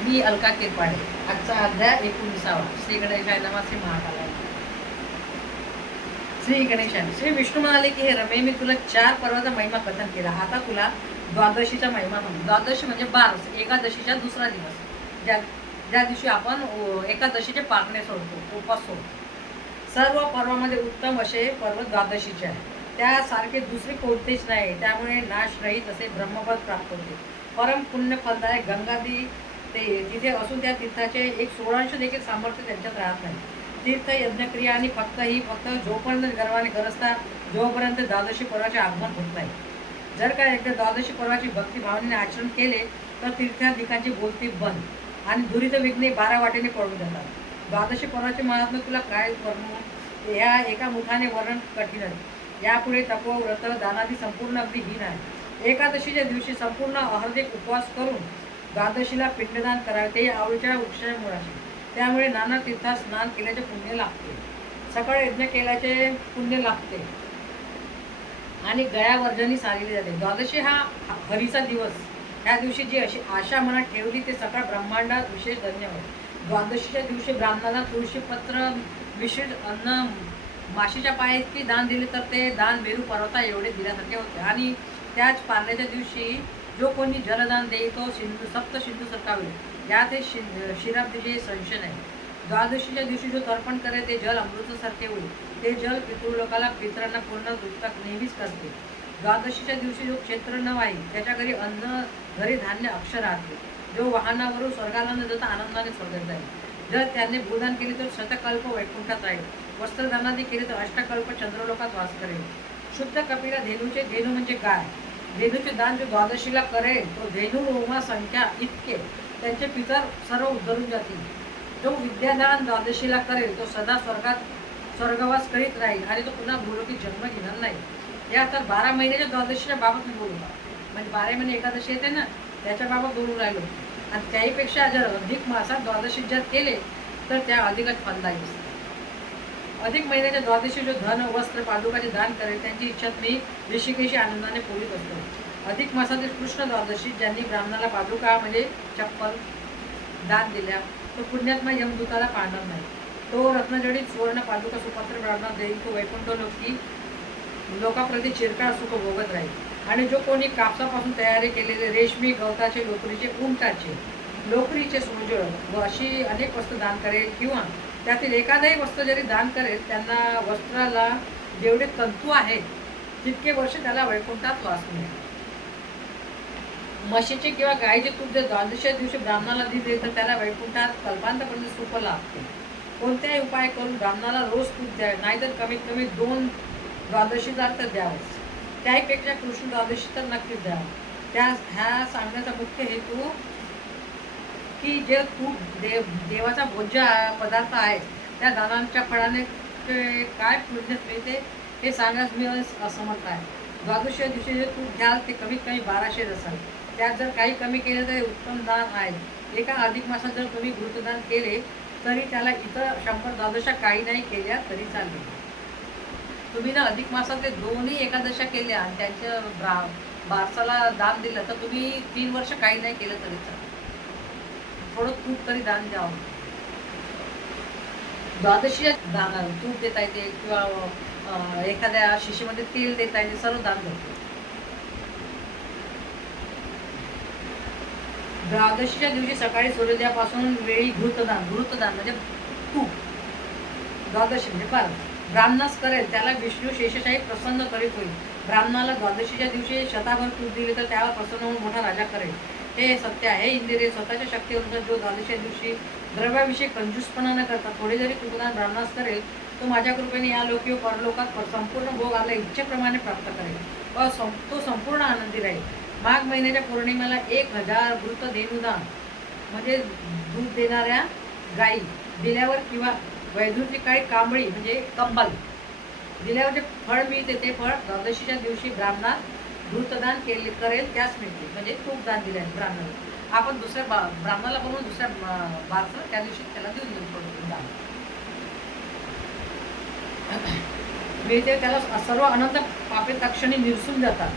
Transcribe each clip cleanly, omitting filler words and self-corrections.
मी अलका किरपाडे. आजचा अध्याय 19. श्री गणेशाय नमः. श्री महाकालाय. श्री गणेशाय. श्री विष्णू म्हणाले की हे रमे, मी तुला 4 पर्वाचा महिमा कथन केला, आता तुला द्वादशीचा महिमा म्हणतो. द्वादशी म्हणजे 12, एकादशीचा दुसरा दिवस, ज्या दिवशी आपण एकादशीचे पारणे सोडतो, उपास सोडतो. सर्व पर्वामध्ये उत्तम असे पर्व द्वादशीचे आहे. त्यासारखे दुसरे कोणतेच नाही. त्यामुळे नाशरहित असे ब्रह्मपद प्राप्त होते. परम पुण्य फलदायक गंगादी ते तिथे असून त्या तीर्थाचे एक 16अंश देखील सामर्थ्य त्यांच्यात राहत नाही. तीर्थ यज्ञक्रिया आणि फक्त जोपर्यंत गर्वाने गरजता, जोपर्यंत द्वादशी पर्वाचे आगमन होत नाही. जर का एकदा द्वादशी पर्वाची भक्तिभावनेने आचरण केले तर तीर्थाधिकांची बोलती बंद आणि दुरित विघ्ने 12 वाटेने पळून जातात. द्वादशी पर्वाचे महात्म्य तुला काय वर्णू, ह्या एका मुखाने वर्णन कठीण आहे. यापुढे तपो व्रत दानादी संपूर्ण अगदी हीन आहे. एकादशीच्या दिवशी संपूर्ण अहर्दिक उपवास करून द्वादशीला पिंडदान करावे, ते आवडीच्या वृक्षाच्या मुळाशी. त्यामुळे नाना तीर्थात स्नान केल्याचे पुण्य लागते, सकाळ यज्ञ केल्याचे पुण्य लागते आणि गयावर्जनी सारली जाते. द्वादशी हा हरीचा दिवस. त्या दिवशी जी अशी आशा मनात ठेवली ते सकाळ ब्रह्मांडात विशेष धन्य होय. द्वादशीच्या दिवशी ब्राह्मणाला तुळशीपत्र मिश्रित अन्न माशीच्या पायाची दान दिले तर ते दान मेरू पर्वता एवढे दिल्यासारखे होते. आणि त्याच पारण्याच्या दिवशी जो कोणी जलदान देईल तो सप्त सिंधूसारखा होईल. यात हे शिराब्दीचे संशय नाही. द्वादशीच्या दिवशी जो तर्पण करेल ते जल अमृतासारखे होईल. ते जल पितृलोकाला पितरांना पूर्ण दुष्टाक नेहमीच करते. द्वादशीच्या दिवशी जो क्षेत्र न वाईल त्याच्या घरी अन्न, घरी धान्य अक्षर राहते. जो वाहनावरून स्वर्गाला न जाता आनंदाने स्वर्गात जाईल. जर त्याने भूदान केले तर शतकल्प वैकुंठात राहील. वस्त्रदानादी केले तर अष्टकल्प चंद्रलोकात वास करेल. शुद्ध कपिला धेनू म्हणजे गाय. धेनूचे दान जो द्वादशीला करेल तो धेनू रोमा संख्या इतके त्यांचे पितर सर्व उद्धरून जातील. जो विद्यादान द्वादशीला करेल तो सदा स्वर्गवास करीत राहील आणि तो पुन्हा भूलोकी जन्म घेणार नाही. या तर 12 महिन्याच्या द्वादशीच्या बाबत मी बोलू, म्हणजे 12 महिने एकादशी येते ना, त्याच्या बाबत बोलून राहिलो. आणि त्याहीपेक्षा जर अधिक मासात द्वादशी जर केले तर त्या अधिकच फलदायी असते. अधिक महिन्याच्या द्वादशी जो धन, वस्त्र, पादुकाचे दान करेल त्यांची इच्छा मी ऋषिकेशी आनंदाने पूजित असतो. अधिक मासातील कृष्ण द्वादशी ज्यांनी ब्राह्मणाला पादुका म्हणजे चप्पल दान दिल्या तो पुण्यात्मा यमदूताला पाहणार नाही. तो रत्नजडित सुवर्ण पादुका सुपात्र ब्राह्मणात देईल. तो वैकुंठ लोकाप्रती चिरकाळ सुख भोगत राहील. आणि जो कोणी कापसापासून तयारी केलेले रेशमी, गवताचे, लोकरीचे, उंटाचे, लोकरीचे सोजळ व अशी अनेक वस्तू दान करेल किंवा त्यातील एखादंही वस्त्र जरी दान करेल त्यांना वस्त्राला जेवढे तंतू आहेत तितके वर्ष त्याला वैकुंठात वास मिळेल. म्हशीचे किंवा गायीचे तूप जर द्वादशीच्या दिवशी ब्राह्मणाला दिले तर त्याला वैकुंठात कल्पांतपर्यंत सुख लाभते. कोणत्याही उपाय करून ब्राह्मणाला रोज तूप द्यावे, नाहीतर कमीत कमी 2 द्वादशीला तर द्यावंच. त्याहीपेक्षा कृष्ण द्वादशी तर नक्कीच द्यावं. ह्या सांगण्याचा मुख्य हेतू की जे तूप देवाचा भोज्य पदार्थ आहे त्या दानांच्या फळाने काय पुण्य मिळते हे सांगण्यास मी असमर्थ आहे. द्वादशी दिवशी जे तूप घ्याल ते कमीत कमी 1200 असाल. त्यात जर काही कमी केले तर उत्तम दान आहे. एका अधिक मासात जर तुम्ही घृतदान केले तरी त्याला इतर 100 द्वादशा काही नाही केल्या तरी चालेल. तुम्ही ना अधिक मासातले 2ही एकादशा केल्या आणि त्यांच्या बारसाला दान दिलं तर तुम्ही 3 वर्ष काही नाही केलं तरी चालेल. थोडं तूप तरी दान द्यावं. द्वादशीच्या तूप देता येते किंवा एखाद्या शिशीमध्ये तेल देता येते, सर्व दान करतो. द्वादशीच्या दिवशी सकाळी सूर्योदयापासून वेळी घृतदान म्हणजे तूप. द्वादशी म्हणजे 12 ब्राह्मणास करेल त्याला विष्णू शेषशाही प्रसन्न करीत होईल. ब्राह्मणाला द्वादशीच्या दिवशी शताभर तूप दिले तर त्याला प्रसन्न होऊन मोठा राजा करेल. हे सत्य आहे. इंदिरे स्वतःच्या शक्तीनुसार जो द्वादशीच्या दिवशी द्रव्याविषयी कंजूसपणा न करता थोडे जरी तुपदान ब्राह्मणास करेल तो माझ्या कृपेने या लोकी व परलोकात संपूर्ण भोग आपल्या इच्छेप्रमाणे प्राप्त करेल व तो संपूर्ण आनंदी राहील. माघ महिन्याच्या पौर्णिमेला 1000 घृत धेनुदान म्हणजे दूध देणाऱ्या गायी दिल्यावर किंवा वैदूची काही कांबळी म्हणजे कंबल दिल्यावर जे फळ मिळते ते फळ द्वादशीच्या दिवशी ब्राह्मणात घृतदान करेल त्यास मिळते. म्हणजे तूपदान दिल्याने ब्राह्मणाला आपण दुसऱ्या ब्राह्मणाला बनवून दुसऱ्या बारसं त्या दिवशी त्याला देऊन दान मिळते. त्याला सर्व अनंत पापे तक्षणी निरसून जातात.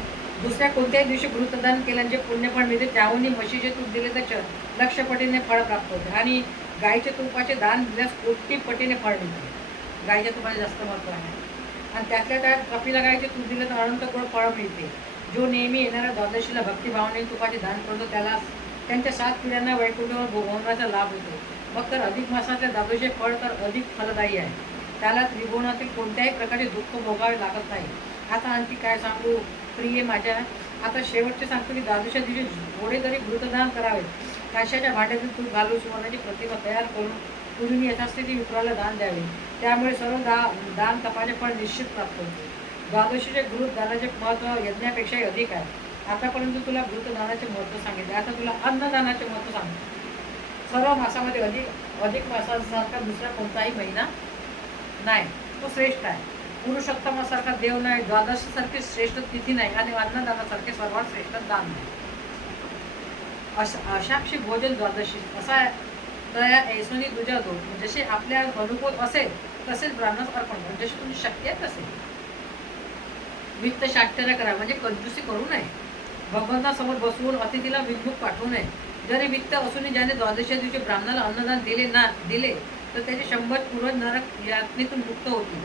दुसऱ्या कोणत्याही दिवशी घृतदान केल्याने जे पुण्यफळ मिळते त्याहूनही म्हशीचे तूप दिले तर लक्षपटीने फळ प्राप्त होते आणि गाईच्या तुपाचे दान दिल्यास कोटी पटीने फळ मिळते. गाईच्या तुपाचे जास्त महत्त्व आहे. आणि त्यातल्या त्यात कपिला गाईचे तूप दिले तर अनंत गोड फळ मिळते. जो नेहमी येणाऱ्या द्वादशीला भक्तिभावाने तुपाचे दान करतो त्याला त्यांच्या 7 पिढ्यांना वैकुंठावर भोगवण्याचा लाभ होतो. मग तर अधिक मासातल्या द्वादशी फळ तर अधिक फलदायी आहे. त्याला त्रिभुवनातील कोणत्याही प्रकारचे दुःख भोगावे लागत नाही. आता आणखी काय सांगू प्रिय माझ्या. आता शेवटचे सांगतो की द्वादशा दिवशी थोडे तरी घृतदान करावे. काश्याच्या भांड्यातून तूप घालून सुवर्णाची प्रतिमा तयार करून पूर्वी यथास्थिती विप्राला दान द्यावे. त्यामुळे सर्व दान तपाचे फळ निश्चित प्राप्त होते. द्वादशीचे घृतदानाचे महत्त्व यज्ञापेक्षाही अधिक आहे. आतापर्यंत तुला घृतदानाचे महत्त्व सांगितले. आता तुला अन्नदानाचे महत्त्व सांगतो. सर्व मासामध्ये अधिक मासासारखा दुसरा कोणताही महिना नाही. तो श्रेष्ठ आहे. पुरुषोत्तमासारखा देव नाही. द्वादशीसारखी श्रेष्ठ तिथी नाही आणि अन्नदानासारखे सर्वात श्रेष्ठ दान नाही. अशाक्षी भोजन द्वादशी असा तया ऐसोनी तुझ्या दो. जसे आपल्या अनुकूल असेल तसेच ब्राह्मणास अर्पण करा. जसे तुमची शक्य आहे तसे. वित्त शाठ्याने करा म्हणजे कंजूसी करू नये. भगवंतासमोर बसवून अतिथीला विद्युत पाठवू नये. जरी वित्त असूनही ज्याने द्वादशी दिवशी ब्राह्मणाला अन्नदान दिले तर त्याचे 100 पूर्व नरक यातनेतून मुक्त होतील.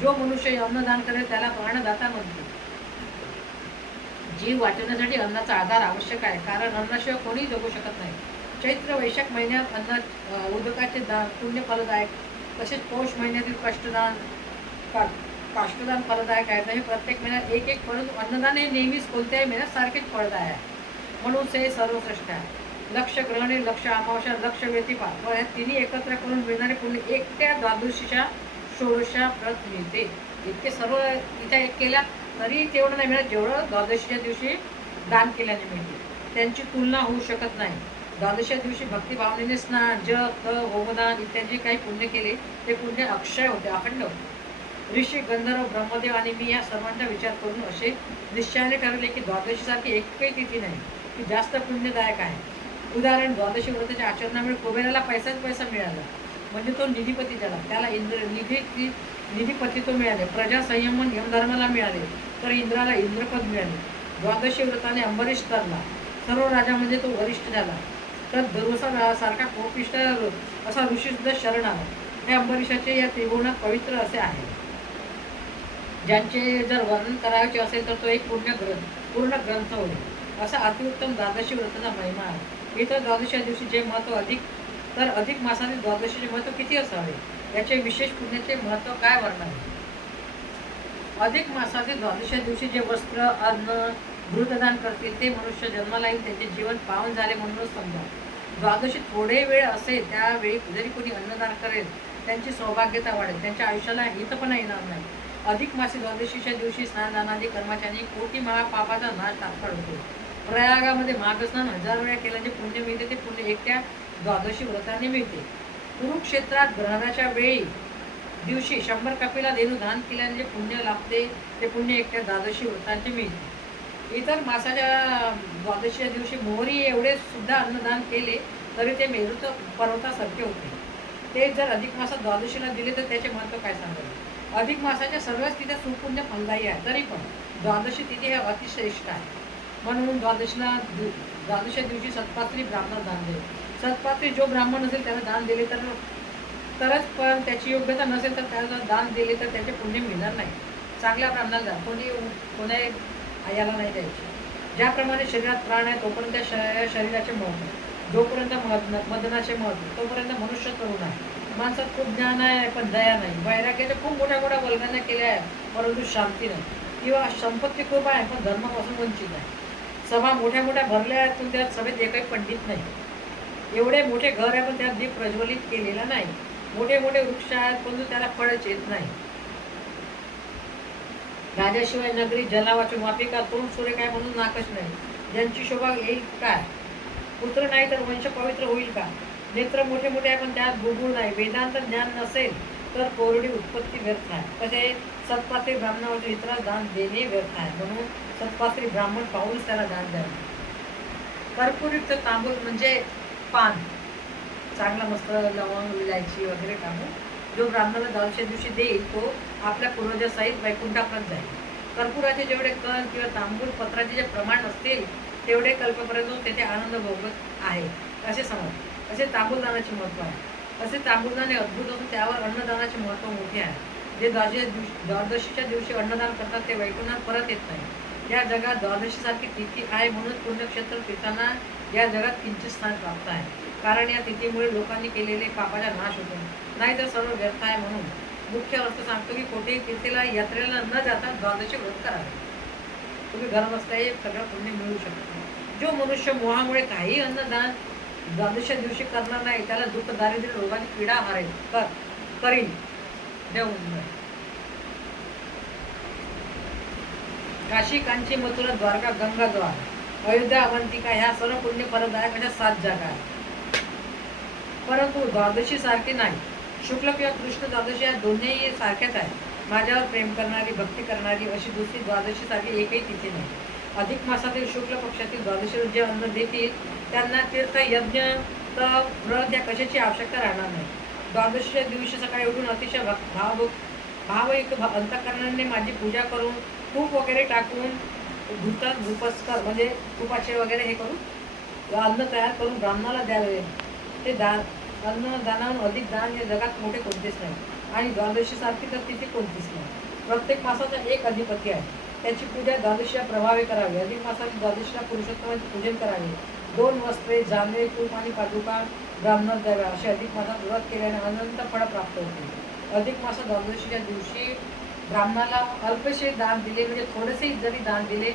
जो मनुष्य अन्नदान करेल त्याला प्राणदाता म्हणते. जीव वाचवण्यासाठी अन्नाचा आधार आवश्यक आहे. कारण अन्नाशिवाय कोणीही जगू शकत नाही. चैत्र वैशाख महिन्यात उदकाचे पुण्य फलदायक. तसेच पौष महिन्यातील काष्टदान फलदायक आहे. तसे प्रत्येक महिन्यात एक परंतु अन्नदान हे नेहमीच कोणत्याही महिन्यात सारखेच फलदायक आहे. म्हणून ते सर्वश्रेष्ठ आहे. लक्ष ग्रहणे, लक्ष अमावस्या, लक्ष व्यतिपात व या तिन्ही एकत्र करून मिळणारे पुण्य एकट्या द्वादशीच्या षोडशा व्रत मिळते. इतके सर्व इथे एक केल्या तरी तेवढं नाही मिळत जेवढं द्वादशीच्या दिवशी दान केल्याने मिळते. त्यांची तुलना होऊ शकत नाही. द्वादशीच्या दिवशी भक्तिभावनेने स्नान, जप, होमदान इत्यादी काही पुण्य केले ते पुण्य अक्षय होते, अखंड होते. ऋषी, गंधर्व, ब्रह्मदेव आणि मी या सर्वांचा विचार करून असे निश्चयाने ठरवले की द्वादशीसारखी एकही तिथी नाही की जास्त पुण्यदायक आहे. उदाहरण, द्वादशी व्रताच्या आचरणामुळे कुबेराला पैसा मिळाला म्हणजे तो निधीपती झाला. त्याला निधीपती तो मिळाले. प्रजा संयमन यमधर्माला मिळाले तर इंद्राला इंद्रपद मिळाले. द्वादशी व्रताने अंबरीश तरला. सर्व राजामध्ये तो वरिष्ठ झाला. तर दुर्वासा सारखा कोपिष्ट असा ऋषी सुद्धा शरण आला. हे अंबरीशाचे या त्रिभुवनात पवित्र असे आहे. ज्यांचे जर वर्णन करायचे असेल तर तो एक पूर्ण ग्रंथ होईल. असा अतिउत्तम द्वादशी व्रताचा महिमा आहे. इतर द्वादशीच्या दिवशी जे महत्त्व अधिक मासातील द्वादशीचे महत्त्व किती असावे. याचे विशेष पुण्याचे महत्त्व काय वर्णन. अधिक मासातील द्वादशीच्या दिवशी जे वस्त्र, अन्न, घृतदान करतील ते मनुष्य जन्माला येईल त्यांचे जीवन पावन झाले म्हणूनच समजा. द्वादशी थोडे वेळ असेल त्यावेळी जरी कोणी अन्नदान करेल त्यांची सौभाग्यता वाढेल. त्यांच्या आयुष्याला हितपणा येणार नाही. अधिक मासी द्वादशीच्या दिवशी स्नानदानादी कर्माचारी कोटी महापापाचा नाश तात्काळ होतो. प्रयागामध्ये माघस्नान 1000 वेळा केल्याचे पुण्य मिळते ते पुण्य एकट्या द्वादशी व्रताने मिळते. कुरुक्षेत्रात ग्रहणाच्या वेळी दिवशी 100 कपिला धेनू दान केल्याने जे पुण्य लाभते ते पुण्य एकट्या द्वादशी व्रतांचे मिळते. इतर मासाच्या द्वादशीच्या दिवशी मोहरी एवढे सुद्धा अन्नदान केले तरी ते मेरू पर्वतासारखे होते. ते जर अधिक मासात द्वादशीला दिले तर त्याचे महत्त्व काय सांगावे. अधिक मासाच्या सर्वच तिथे सुपुण्य फलदायी आहे. तरी पण द्वादशी तिथी हे अतिश्रेष्ठ आहे. म्हणून द्वादशीच्या दिवशी सत्पात्री ब्राह्मण दान देईल. सत्पात्री जो ब्राह्मण असेल त्याला दान दिले तरच, पण त्याची योग्यता नसेल तर त्याला दान दिले तर त्याचे पुण्य मिळणार नाही. चांगल्या ब्राह्मणाला दान कोणी याला नाही द्यायचे. ज्याप्रमाणे शरीरात प्राण आहे तोपर्यंत शरीराचे महत्त्व, जोपर्यंत मदनाचे महत्त्व तोपर्यंत मनुष्य तरुण आहे. माणसात खूप ज्ञान आहे पण दया नाही. वैराग्याच्या खूप मोठ्या वल्गना केल्या आहे परंतु शांती नाही. किंवा संपत्ती खूप आहे पण धर्मापासून वंचित आहे. सभा मोठ्या भरल्या आहेत पण त्यात सभेत एकही पंडित नाही. एवढे मोठे घर आहे पण त्यात दीप प्रज्वलित केलेला नाही. मोठे वृक्ष आहेत परंतु त्याला फळच येत नाही. राजाशिवाय नगरी जला वाचून वापिका तोंड सुरे काय म्हणून नाकच नाही. ज्यांची शोभा येईल काय. पुत्र नाही तर वंश पवित्र होईल का. नेत्र मोठे आहे पण त्यात गुगुळ नाही. वेदांत ज्ञान नसेल तर कोरडी उत्पत्ती व्यर्थ आहे. तसे सत्पात्री ब्राह्मणावरचे इतरांना दान देणे व्यर्थ आहे. म्हणून सत्पात्री ब्राह्मण पाहूनच त्याला दान द्यावे. कर्पूरयुक्त तांबूल म्हणजे पान, चांगला मस्त लवंग, विलायची वगैरे टाकून जो ब्राह्मणाला द्वादशीच्या दिवशी देईल तो आपल्या पूर्वजासहित वैकुंठापर्यंत जाईल. कर्पूराचे जेवढे कण किंवा तांबूळ पत्राचे जे प्रमाण असतील तेवढे कल्पपर्यंत तेथे आनंद भोगत आहे असे समज. असे तांबूलदानाचे महत्त्व आहे. असे तांबूलदान हे अद्भुत असून त्यावर अन्नदानाचे महत्त्व मोठे आहे. जे द्वादशीच्या दिवशी अन्नदान करतात ते वैकुंठात परत येत नाही. या जगात द्वादशीसारखी तिथी आहे म्हणून पुण्यक्षेत्र तीर्थांना या जगात किंचित स्थान प्राप्त आहे. कारण या तिथीमुळे लोकांनी केलेले पापाचा नाश होतो, नाहीतर सर्व व्यर्थ आहे. म्हणून मुख्य अर्थ सांगतो की कोठेही तीर्थेला यात्रेला न जाता द्वादशी व्रत करावे. तुम्ही घरात बसता हे सगळं पुण्य मिळू शकतो. जो मनुष्य मोहामुळे काही अन्नदान द्वादशी दिवशी करणार नाही त्याला दुःख दारिद्र्य रोगाची पीडा हरेल करील. काशी, कांची, मथुरा, द्वारका, गंगाद्वार, अयोध्या, अवंतिका ह्या सर्व पुण्य फलदायक अशा 7 जागा आहेत. परंतु द्वादशी सारखी नाही. शुक्ल किंवा कृष्ण द्वादशी या दोन्ही सारख्याच आहेत. माझ्यावर प्रेम करणारी, भक्ती करणारी अशी दुसरी द्वादशी सारखी एकही तिथी नाही. अधिक मासातील शुक्ल पक्षातील द्वादशी जे अन्न देतील त्यांना तीर्थ, यज्ञ, तप, व्रत या कशाची आवश्यकता राहणार नाही. द्वादशीच्या दिवशी सकाळी उठून अतिशय भावयुक्त अंतःकरणाने माझी पूजा करून तूप वगैरे टाकून भूपस्कर म्हणजे तुपाचे वगैरे हे करून अन्न तयार करून ब्राह्मणाला द्यावे. ते अन्न दानाहून अधिक दान या जगात मोठे कोणतेच नाही. आणि द्वादशीसारखी तर तिथे कोणतीच नाही. प्रत्येक मासाचा एक अधिपती आहे. त्याची पूजा द्वादशीला प्रभावी करावी. अधिक मासाची द्वादशीला पुरुषोत्तमाचे पूजन करावे. 2 वस्त्रे, जानवे, तूप आणि पादुका ब्राह्मणास द्याव्या. असे अधिक मासात व्रत केल्याने अनंत फळ प्राप्त होते. अधिक मासात द्वादशीच्या दिवशी ब्राह्मणाला अल्पशे दान दिले म्हणजे थोडेसे जरी दान दिले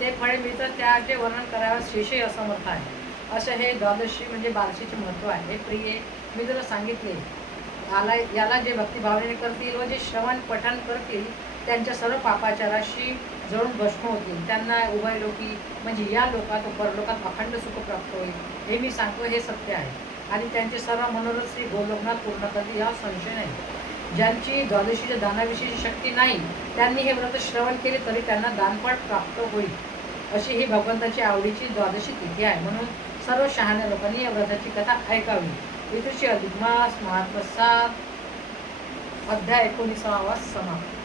ते फळे मिळतात. त्याचे वर्णन कराव्यास शेषही असमर्थ आहे. असे हे द्वादशी म्हणजे बारशीचे महत्त्व आहे. हे प्रिये, मी तुला सांगितले याला जे भक्तिभावनेने करतील व जे श्रवण पठण करतील त्यांच्या सर्व पापाच्या राशी जळून भस्म होतील. त्यांना उभयलोकी म्हणजे या लोकात व परलोकात अखंड सुख प्राप्त होईल. हे मी सांगतो हे सत्य आहे. आणि त्यांचे सर्व मनोरथ श्री गोलोकनाथ पूर्ण करतील यात संशय नाही. ज्यांची द्वादशीच्या दानाविषयीची शक्ती नाही त्यांनी हे व्रत श्रवण केले तरी त्यांना दानफळ प्राप्त होईल. अशी ही भगवंताची आवडीची द्वादशी तिथी आहे. म्हणून सर्व शहाण्या लोकांनी या व्रताची कथा ऐकावी. इथुशी अधिक मास महात्मा 7 अध्याय 19 समाप्त.